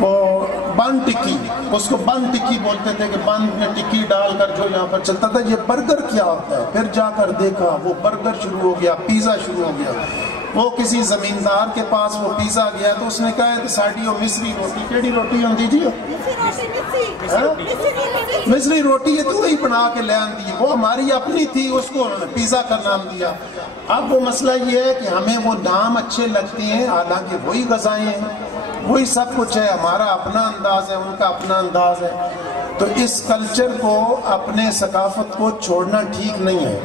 وہ بند ٹکی، اس کو بند ٹکی بولتے تھے کہ بند میں ٹکی ڈال کر جو یہاں پر چلتا تھا، یہ برگر کیا ہوتا ہے؟ پھر جا کر دیکھا وہ برگر شروع ہو گیا، پیزا شروع ہو گیا۔ وہ کسی زمیندار کے پاس وہ پیزا گیا تو اس نے کہا ہے تو ساڑی مصری روٹی، کیڑی روٹی ہوندی جی؟ مصری روٹی ہے تو وہی بنا کے لے آندی، وہ ہماری اپنی تھی، اس کو انہوں نے پیزا کا نام دیا۔ اب وہ مسئلہ یہ ہے کہ ہمیں وہ نام اچھے لگتے ہیں، حالانکہ وہی غذائیں ہیں، وہی سب کچھ ہے، ہمارا اپنا انداز ہے، ان کا اپنا انداز ہے۔ تو اس کلچر کو، اپنے ثقافت کو چھوڑنا ٹھیک نہیں ہے۔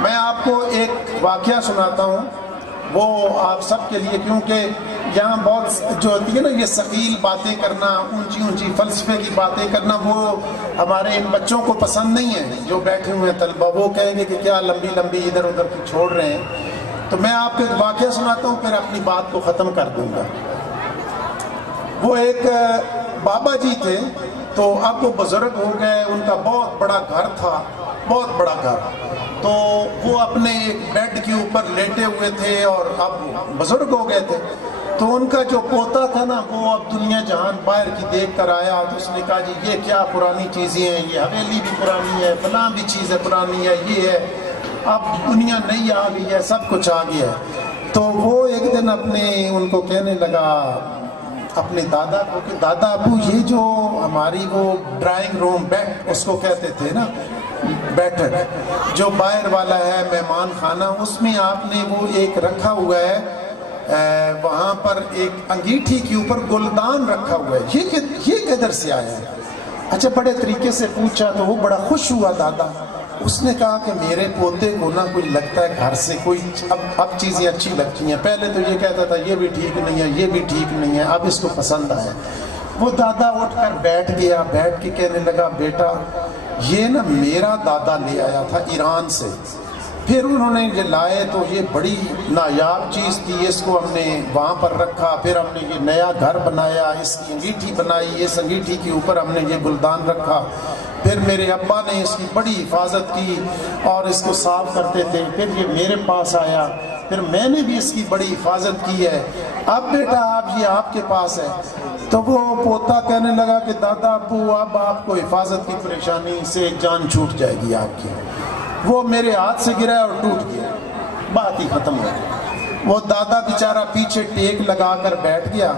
میں آپ کو ایک واقعہ سناتا ہوں، وہ آپ سب کے لیے، کیونکہ یہاں بہت جو ہوتی ہے نا یہ ثقیل باتیں کرنا، اونچی اونچی فلسفے کی باتیں کرنا، وہ ہمارے ان بچوں کو پسند نہیں ہے جو بیٹھے ہوئے ہیں طلبہ، وہ کہیں گے کہ کیا لمبی لمبی ادھر ادھر کی چھوڑ رہے ہیں۔ تو میں آپ کو ایک واقعہ سناتا ہوں، پھر اپنی بات کو ختم کر دوں گا۔ وہ ایک بابا جی تھے، تو اب وہ بزرگ ہو گئے، ان کا بہت بڑا گھر تھا، بہت بڑا گھر، تو وہ اپنے ایک بیڈ کے اوپر لیٹے ہوئے تھے اور اب بزرگ ہو گئے تھے۔ تو ان کا جو پوتا تھا نا، وہ اب دنیا جہان باہر کی دیکھ کر آیا، تو اس نے کہا جی یہ کیا پرانی چیزیں ہیں، یہ حویلی بھی پرانی ہے، فلاں بھی چیزیں پرانی ہے، یہ ہے، اب دنیا نئی آ گئی ہے، سب کچھ آ گیا ہے۔ تو وہ ایک دن ان کو کہنے لگا، اپنے دادا کو، کہ دادا ابو یہ جو ہماری وہ ڈرائنگ روم بیٹھ اس کو کہتے تھے نا، بیٹھک جو باہر والا ہے مہمان خانہ، اس میں آپ نے وہ ایک رکھا ہوا ہے، وہاں پر ایک انگیٹھی کے اوپر گلدان رکھا ہوا ہے، یہ کدھر سے آیا ہے؟ اچھا، بڑے طریقے سے پوچھا تو وہ بڑا خوش ہوا دادا۔ اس نے کہا کہ میرے پوتے کو نا کوئی لگتا ہے گھر سے کوئی اب چیزیں اچھی لگتی ہیں، پہلے تو یہ کہتا تھا یہ بھی ٹھیک نہیں ہے، یہ بھی ٹھیک نہیں ہے، اب اس کو پسند آیا۔ وہ دادا اٹھ کر بیٹھ گیا، بیٹھ کے کہنے لگا، بیٹا یہ نا میرا دادا لے آیا تھا ایران سے، پھر انہوں نے یہ لائے تو یہ بڑی نایاب چیز تھی، اس کو ہم نے وہاں پر رکھا، پھر ہم نے یہ نیا گھر بنایا، اس کی انگیٹھی بنائی، اس انگیٹھی کے اوپر ہم نے یہ گلدان رکھا، پھر میرے ابا نے اس کی بڑی حفاظت کی اور اس کو صاف کرتے تھے، پھر یہ میرے پاس آیا، پھر میں نے بھی اس کی بڑی حفاظت کی ہے، اب بیٹا یہ آپ کے پاس ہے۔ تو وہ پوتا کہنے لگا کہ دادا ابو اب آپ کو حفاظت کی پریشانی سے جان چھوٹ جائے گی آپ کی، وہ میرے ہاتھ سے گرا اور ٹوٹ گیا، بات ہی ختم ہو گئی۔ وہ دادا بیچارہ پیچھے ٹیک لگا کر بیٹھ گیا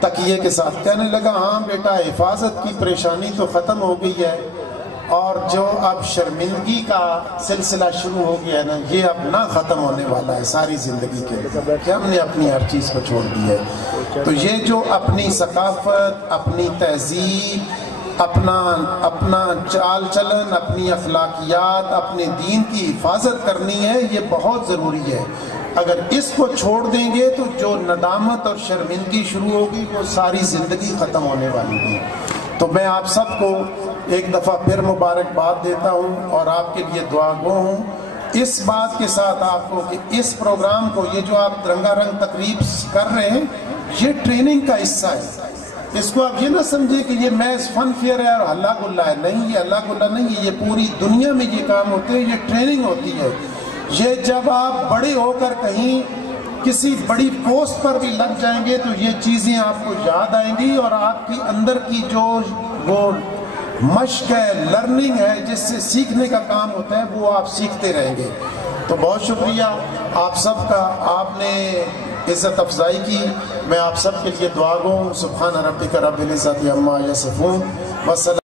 تکیے کے ساتھ، کہنے لگا ہاں بیٹا حفاظت کی پریشانی تو ختم ہو گئی ہے، اور جو اب شرمندگی کا سلسلہ شروع ہو گیا ہے نا، یہ اب نہ ختم ہونے والا ہے ساری زندگی کے لیے، کہ ہم نے اپنی ہر چیز کو چھوڑ دی ہے۔ تو یہ جو اپنی ثقافت، اپنی تہذیب، اپنا چال چلن، اپنی اخلاقیات، اپنے دین کی حفاظت کرنی ہے، یہ بہت ضروری ہے۔ اگر اس کو چھوڑ دیں گے تو جو ندامت اور شرمندگی شروع ہوگی وہ ساری زندگی ختم ہونے والی ہے۔ تو میں آپ سب کو ایک دفعہ پھر مبارکباد دیتا ہوں اور آپ کے لیے دعا گو ہوں، اس بات کے ساتھ آپ کو کہ اس پروگرام کو، یہ جو آپ رنگا رنگ تقریب کر رہے ہیں، یہ ٹریننگ کا حصہ ہے۔ اس کو آپ یہ نہ سمجھے کہ یہ محض فن فیئر ہے اور ہلا گلا ہے، نہیں، یہ ہلا گلا نہیں ہے، یہ پوری دنیا میں یہ کام ہوتے ہیں، یہ ٹریننگ ہوتی ہے۔ یہ جب آپ بڑے ہو کر کہیں کسی بڑی پوسٹ پر بھی لگ جائیں گے تو یہ چیزیں آپ کو یاد آئیں گی، اور آپ کی اندر کی جو وہ مشق ہے، لرننگ ہے، جس سے سیکھنے کا کام ہوتا ہے، وہ آپ سیکھتے رہیں گے۔ تو بہت شکریہ آپ سب کا، آپ نے عزت افزائی کی، میں آپ سب کے لیے دعا گو ہوں۔ سبحان ربک رب العزت عما یصفون، والسلام